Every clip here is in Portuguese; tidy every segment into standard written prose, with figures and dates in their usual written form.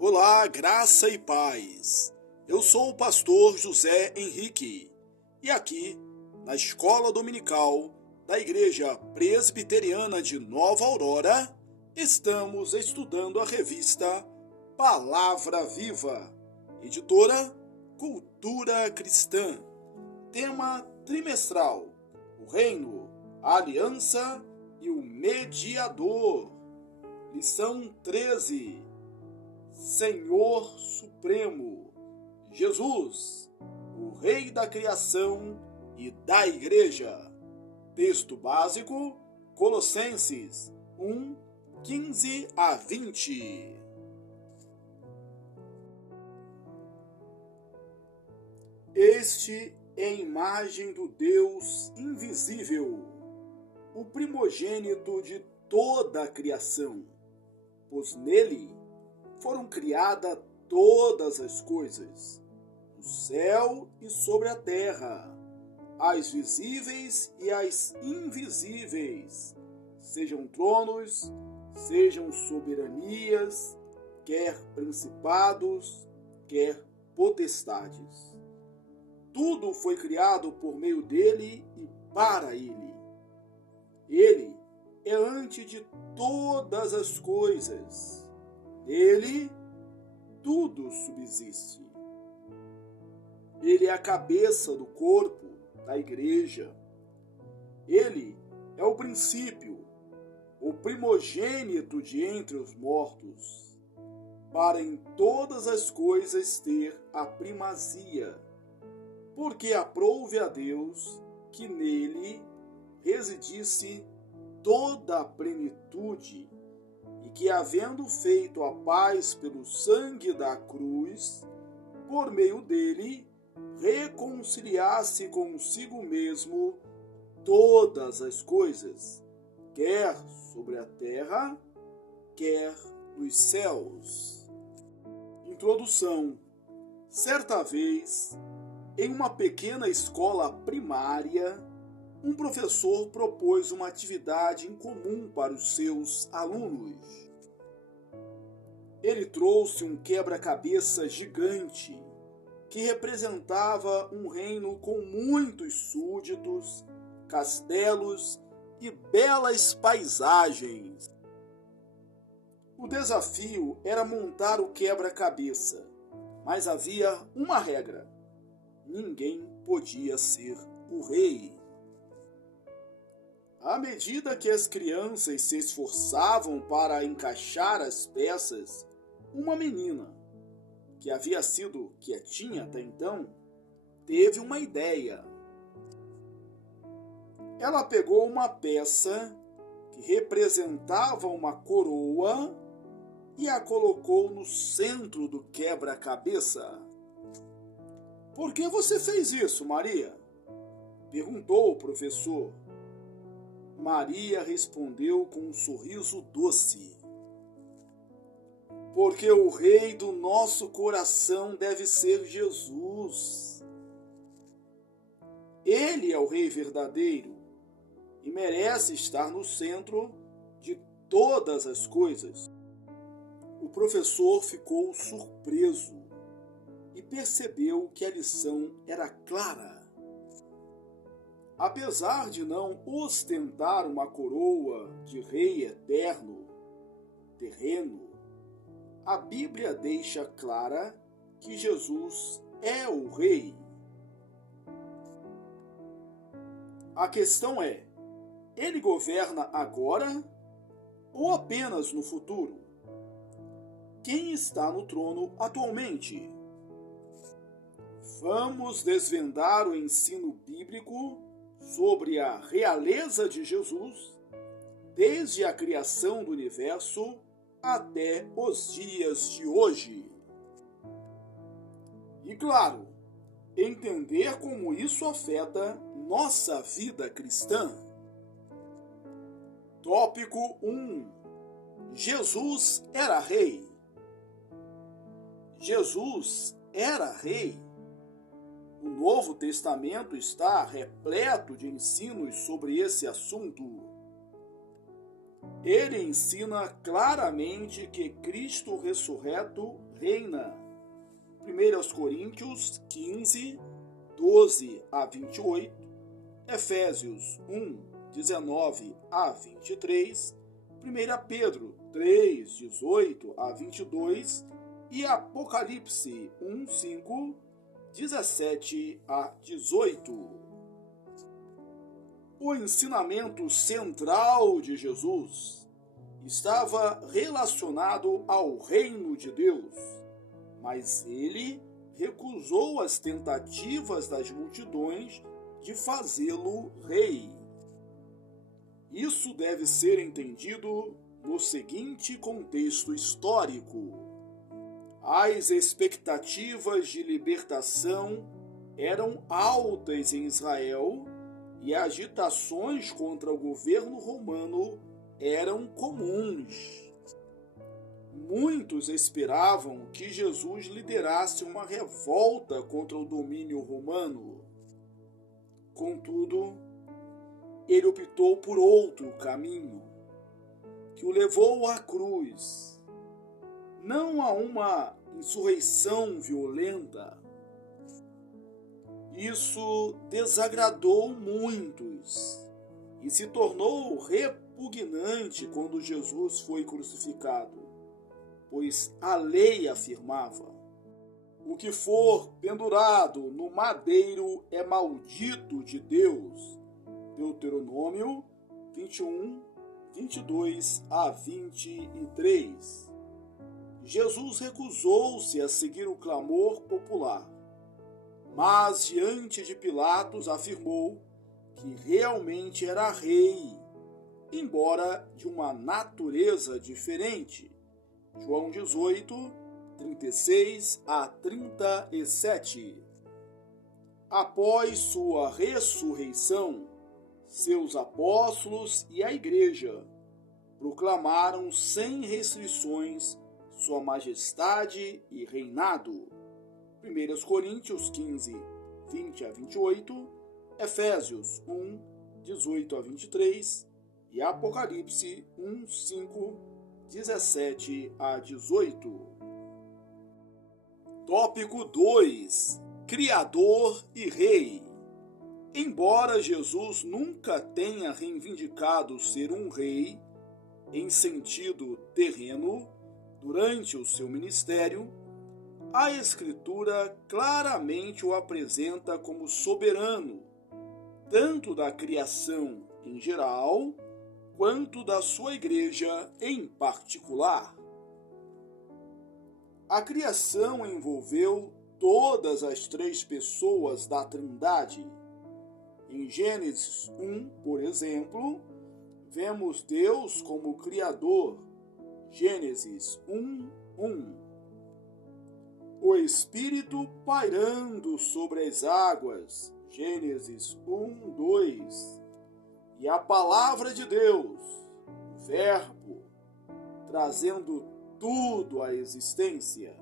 Olá, graça e paz. Eu sou o pastor José Henrique e aqui, na Escola Dominical da Igreja Presbiteriana de Nova Aurora, estamos estudando a revista Palavra Viva, editora Cultura Cristã. Tema trimestral: o Reino, a Aliança e o Mediador. Lição 13. Senhor Supremo, Jesus, o Rei da Criação e da Igreja. Texto básico, Colossenses 1, 15 a 20. Este é a imagem do Deus invisível, o primogênito de toda a criação, pois nele foram criadas todas as coisas, no céu e sobre a terra, as visíveis e as invisíveis, sejam tronos, sejam soberanias, quer principados, quer potestades. Tudo foi criado por meio dele e para ele. Ele é antes de todas as coisas. Nele, tudo subsiste. Ele é a cabeça do corpo, da igreja. Ele é o princípio, o primogênito de entre os mortos, para em todas as coisas ter a primazia, porque aprouve a Deus que nele residisse toda a plenitude, e que, havendo feito a paz pelo sangue da cruz, por meio dele, reconciliasse consigo mesmo todas as coisas, quer sobre a terra, quer nos céus. Introdução. Certa vez, em uma pequena escola primária, um professor propôs uma atividade em comum para os seus alunos. Ele trouxe um quebra-cabeça gigante que representava um reino com muitos súditos, castelos e belas paisagens. O desafio era montar o quebra-cabeça, mas havia uma regra: ninguém podia ser o rei. À medida que as crianças se esforçavam para encaixar as peças, uma menina, que havia sido quietinha até então, teve uma ideia. Ela pegou uma peça que representava uma coroa e a colocou no centro do quebra-cabeça. "Por que você fez isso, Maria?" perguntou o professor. Maria respondeu com um sorriso doce: "Porque o rei do nosso coração deve ser Jesus. Ele é o rei verdadeiro e merece estar no centro de todas as coisas." O professor ficou surpreso e percebeu que a lição era clara. Apesar de não ostentar uma coroa de rei eterno, terreno, a Bíblia deixa clara que Jesus é o rei. A questão é: ele governa agora ou apenas no futuro? Quem está no trono atualmente? Vamos desvendar o ensino bíblico sobre a realeza de Jesus, desde a criação do universo até os dias de hoje. E claro, entender como isso afeta nossa vida cristã. Tópico 1. Jesus era rei. Jesus era rei. O Novo Testamento está repleto de ensinos sobre esse assunto. Ele ensina claramente que Cristo ressurreto reina. 1 Coríntios 15, 12 a 28, Efésios 1, 19 a 23, 1 Pedro 3, 18 a 22 e Apocalipse 1, 5, 17 a 18. O ensinamento central de Jesus estava relacionado ao reino de Deus, mas ele recusou as tentativas das multidões de fazê-lo rei. Isso deve ser entendido no seguinte contexto histórico: as expectativas de libertação eram altas em Israel e agitações contra o governo romano eram comuns. Muitos esperavam que Jesus liderasse uma revolta contra o domínio romano. Contudo, ele optou por outro caminho, que o levou à cruz, não a uma insurreição violenta. Isso desagradou muitos e se tornou repugnante quando Jesus foi crucificado, pois a lei afirmava: o que for pendurado no madeiro é maldito de Deus. Deuteronômio 21, 22 a 23. Jesus recusou-se a seguir o clamor popular, mas diante de Pilatos afirmou que realmente era rei, embora de uma natureza diferente. João 18, 36 a 37. Após sua ressurreição, seus apóstolos e a igreja proclamaram sem restrições sua majestade e reinado. 1 Coríntios 15, 20 a 28, Efésios 1, 18 a 23 e Apocalipse 1, 5, 17 a 18. Tópico 2. Criador e Rei. Embora Jesus nunca tenha reivindicado ser um rei em sentido terreno durante o seu ministério, a Escritura claramente o apresenta como soberano, tanto da criação em geral, quanto da sua igreja em particular. A criação envolveu todas as três pessoas da Trindade. Em Gênesis 1, por exemplo, vemos Deus como Criador. Gênesis 1, 1. O Espírito pairando sobre as águas. Gênesis 1, 2. E a Palavra de Deus, o Verbo, trazendo tudo à existência.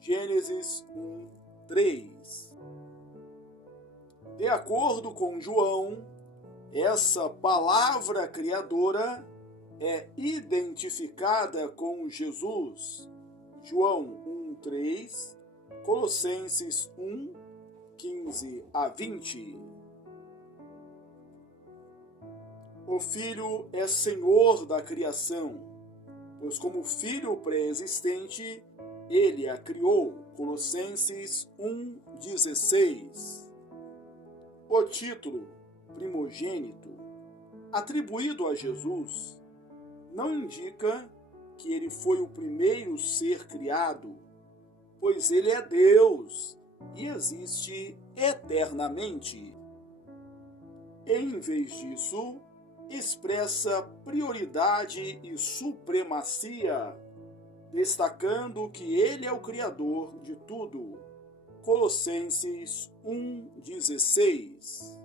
Gênesis 1, 3. De acordo com João, essa palavra criadora é identificada com Jesus. João 1, 3, Colossenses 1, 15 a 20. O Filho é Senhor da criação, pois como Filho pré-existente, ele a criou. Colossenses 1, 16. O título primogênito, atribuído a Jesus, não indica que ele foi o primeiro ser criado, pois ele é Deus e existe eternamente. Em vez disso, expressa prioridade e supremacia, destacando que ele é o Criador de tudo. Colossenses 1,16.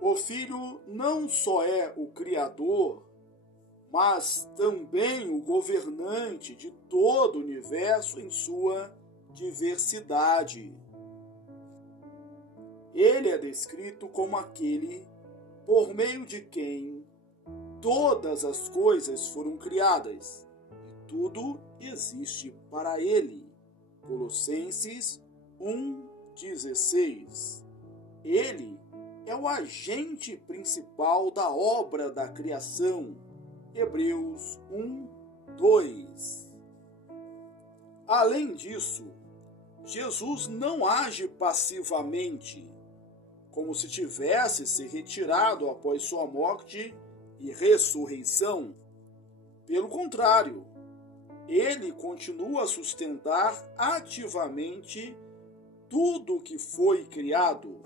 O Filho não só é o Criador, mas também o governante de todo o universo em sua diversidade. Ele é descrito como aquele por meio de quem todas as coisas foram criadas e tudo existe para ele. Colossenses 1,16. Ele é o agente principal da obra da criação. Hebreus 1:2. Além disso, Jesus não age passivamente, como se tivesse se retirado após sua morte e ressurreição. Pelo contrário, ele continua a sustentar ativamente tudo o que foi criado.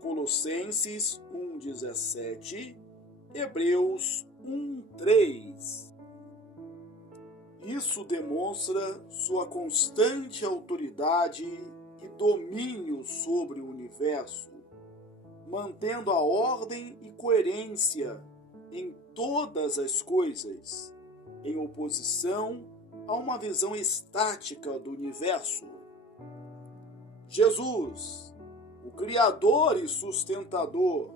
Colossenses 1,17, Hebreus 1:3. Isso demonstra sua constante autoridade e domínio sobre o universo, mantendo a ordem e coerência em todas as coisas, em oposição a uma visão estática do universo. Jesus, o Criador e sustentador,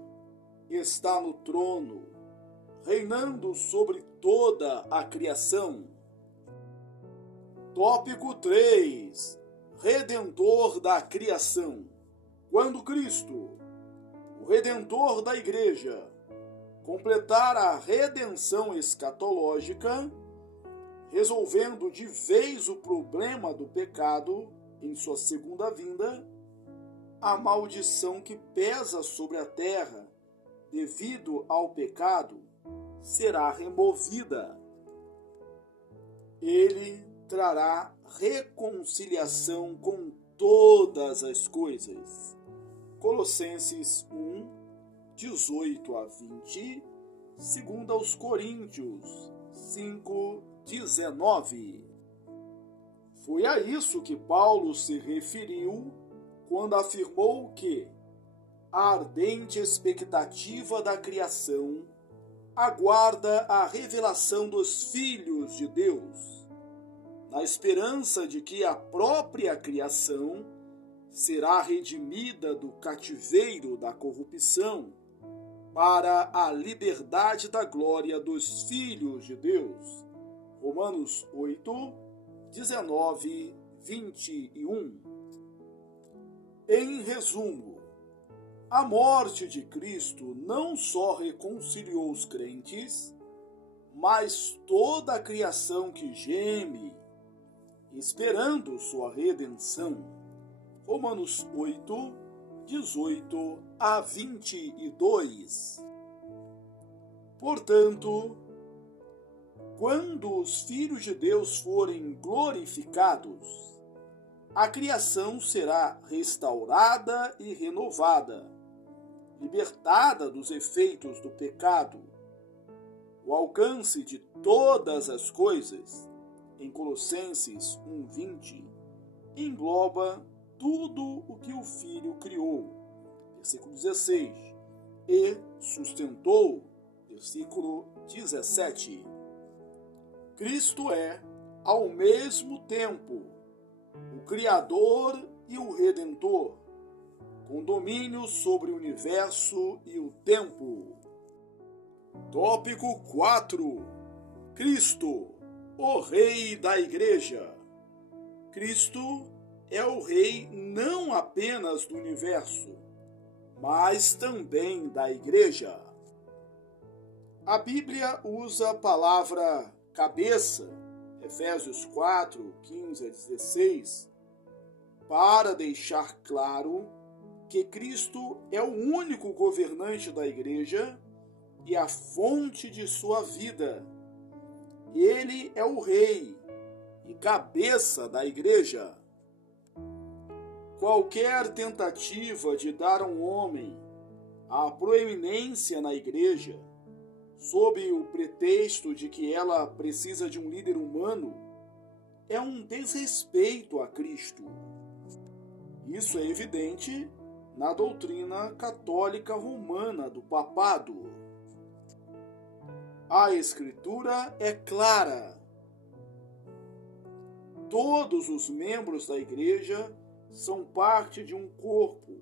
está no trono, reinando sobre toda a criação. Tópico 3. Redentor da criação. Quando Cristo, o Redentor da Igreja, completar a redenção escatológica, resolvendo de vez o problema do pecado em sua segunda vinda, a maldição que pesa sobre a terra devido ao pecado será removida. Ele trará reconciliação com todas as coisas. Colossenses 1:18-20, 2 aos Coríntios 5:19. Foi a isso que Paulo se referiu quando afirmou que a ardente expectativa da criação aguarda a revelação dos filhos de Deus, na esperança de que a própria criação será redimida do cativeiro da corrupção para a liberdade da glória dos filhos de Deus. Romanos 8:19-21. Em resumo, a morte de Cristo não só reconciliou os crentes, mas toda a criação que geme, esperando sua redenção. Romanos 8:18-22. Portanto, quando os filhos de Deus forem glorificados, a criação será restaurada e renovada, libertada dos efeitos do pecado. O alcance de todas as coisas, em Colossenses 1:20, engloba tudo o que o Filho criou, versículo 16, e sustentou, versículo 17. Cristo é, ao mesmo tempo, o Criador e o Redentor, com domínio sobre o universo e o tempo. Tópico 4. Cristo, o Rei da Igreja. Cristo é o Rei não apenas do universo, mas também da Igreja. A Bíblia usa a palavra cabeça, Efésios 4:15-16, para deixar claro que Cristo é o único governante da Igreja e a fonte de sua vida. Ele é o Rei e cabeça da Igreja. Qualquer tentativa de dar a um homem a proeminência na Igreja, sob o pretexto de que ela precisa de um líder humano, é um desrespeito a Cristo. Isso é evidente na doutrina católica romana do papado. A Escritura é clara. Todos os membros da Igreja são parte de um corpo,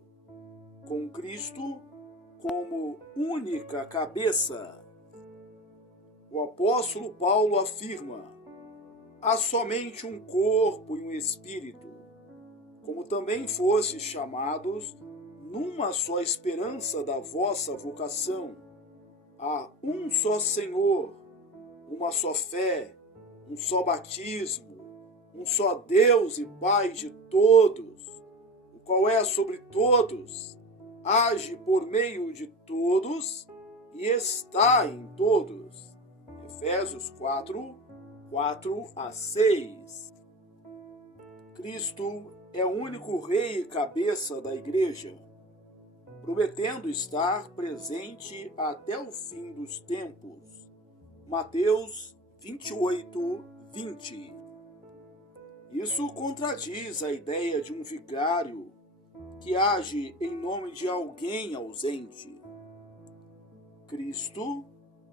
com Cristo como única cabeça. apóstolo Paulo afirma: há somente um corpo e um espírito, como também fostes chamados numa só esperança da vossa vocação. Há um só Senhor, uma só fé, um só batismo, um só Deus e Pai de todos, o qual é sobre todos, age por meio de todos e está em todos. Efésios 4, 4-6. Cristo é o único rei e cabeça da igreja, prometendo estar presente até o fim dos tempos. Mateus 28, 20. Isso contradiz a ideia de um vigário que age em nome de alguém ausente. Cristo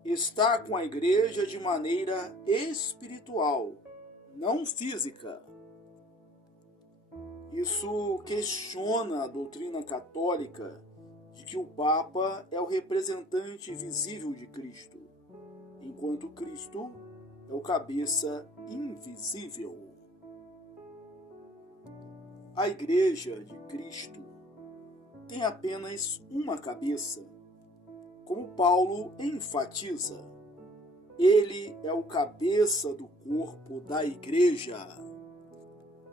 está com a igreja de maneira espiritual, não física. Isso questiona a doutrina católica de que o Papa é o representante visível de Cristo, enquanto Cristo é o cabeça invisível. A Igreja de Cristo tem apenas uma cabeça, como Paulo enfatiza. Ele é o cabeça do corpo da Igreja.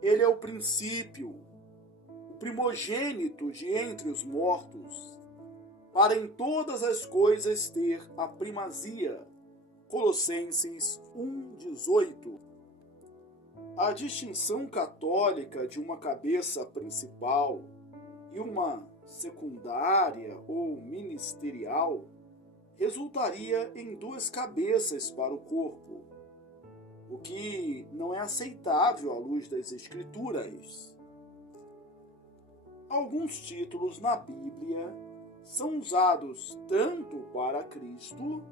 Ele é o princípio, o primogênito de entre os mortos, para em todas as coisas ter a primazia. Colossenses 1,18. A distinção católica de uma cabeça principal e uma secundária ou ministerial resultaria em duas cabeças para o corpo, o que não é aceitável à luz das Escrituras. Alguns títulos na Bíblia são usados tanto para Cristo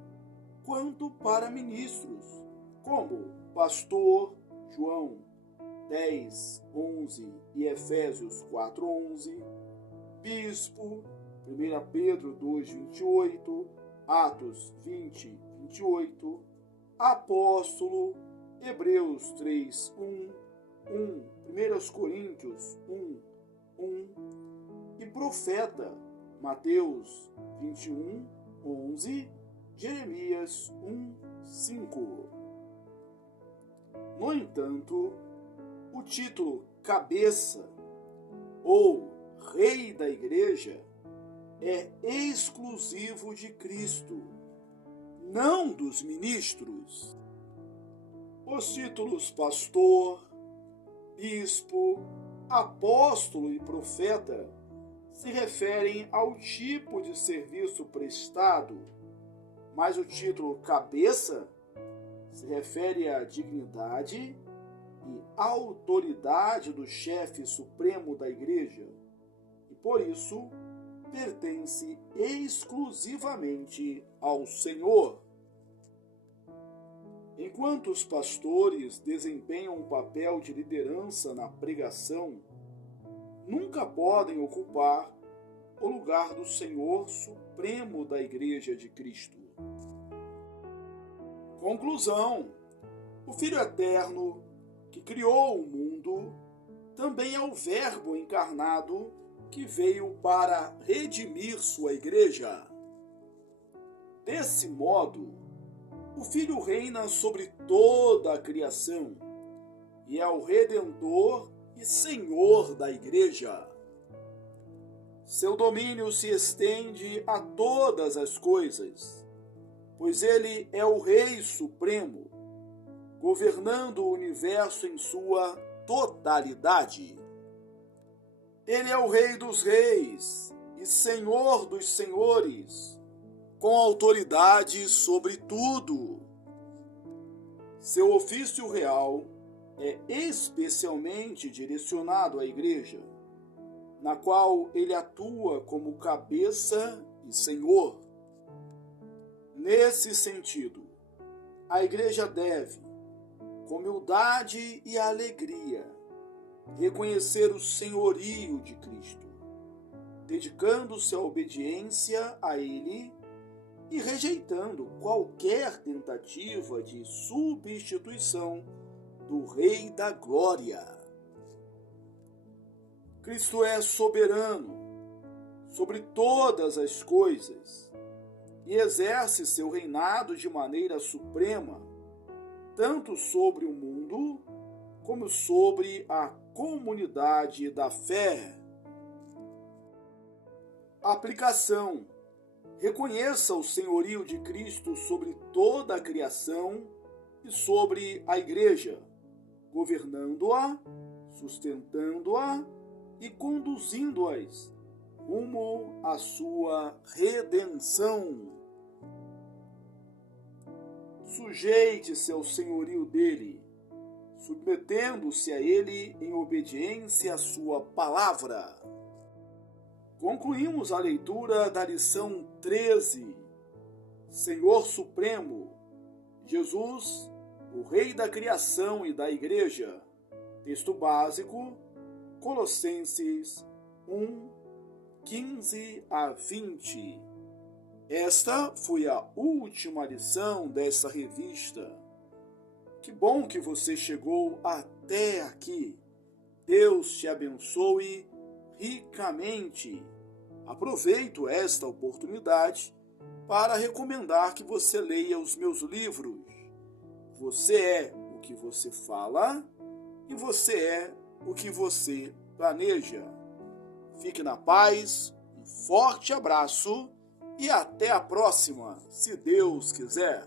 quanto para ministros, como pastor, João 10, 11 e Efésios 4, 11, bispo, 1 Pedro 2, 28, Atos 20, 28, apóstolo, Hebreus 3, 1, 1 Coríntios 1, 1 e profeta, Mateus 21, 11, Jeremias 1, 5. No entanto, o título cabeça ou rei da igreja é exclusivo de Cristo, não dos ministros. Os títulos pastor, bispo, apóstolo e profeta se referem ao tipo de serviço prestado, mas o título cabeça se refere à dignidade e autoridade do chefe supremo da igreja e, por isso, pertence exclusivamente ao Senhor. Enquanto os pastores desempenham um papel de liderança na pregação, nunca podem ocupar o lugar do Senhor Supremo da Igreja de Cristo. Conclusão: o Filho Eterno, que criou o mundo, também é o Verbo encarnado que veio para redimir sua Igreja. Desse modo, o Filho reina sobre toda a criação e é o Redentor e Senhor da Igreja. Seu domínio se estende a todas as coisas, pois ele é o Rei Supremo, governando o universo em sua totalidade. Ele é o Rei dos Reis e Senhor dos Senhores, com autoridade sobre tudo. Seu ofício real é especialmente direcionado à Igreja, na qual ele atua como cabeça e Senhor. Nesse sentido, a Igreja deve, com humildade e alegria, reconhecer o senhorio de Cristo, dedicando-se à obediência a Ele e rejeitando qualquer tentativa de substituição do Rei da Glória. Cristo é soberano sobre todas as coisas e exerce seu reinado de maneira suprema, tanto sobre o mundo como sobre a comunidade da fé. Aplicação: reconheça o senhorio de Cristo sobre toda a criação e sobre a Igreja, governando-a, sustentando-a e conduzindo-as rumo à sua redenção. Sujeite-se ao senhorio dele, submetendo-se a ele em obediência à sua palavra. Concluímos a leitura da lição 13. Senhor Supremo, Jesus, o Rei da criação e da Igreja. Texto básico, Colossenses 1, 15 a 20. Esta foi a última lição dessa revista. Que bom que você chegou até aqui. Deus te abençoe ricamente. Aproveito esta oportunidade para recomendar que você leia os meus livros. Você é o que você fala e você é o que você planeja. Fique na paz, um forte abraço e até a próxima, se Deus quiser.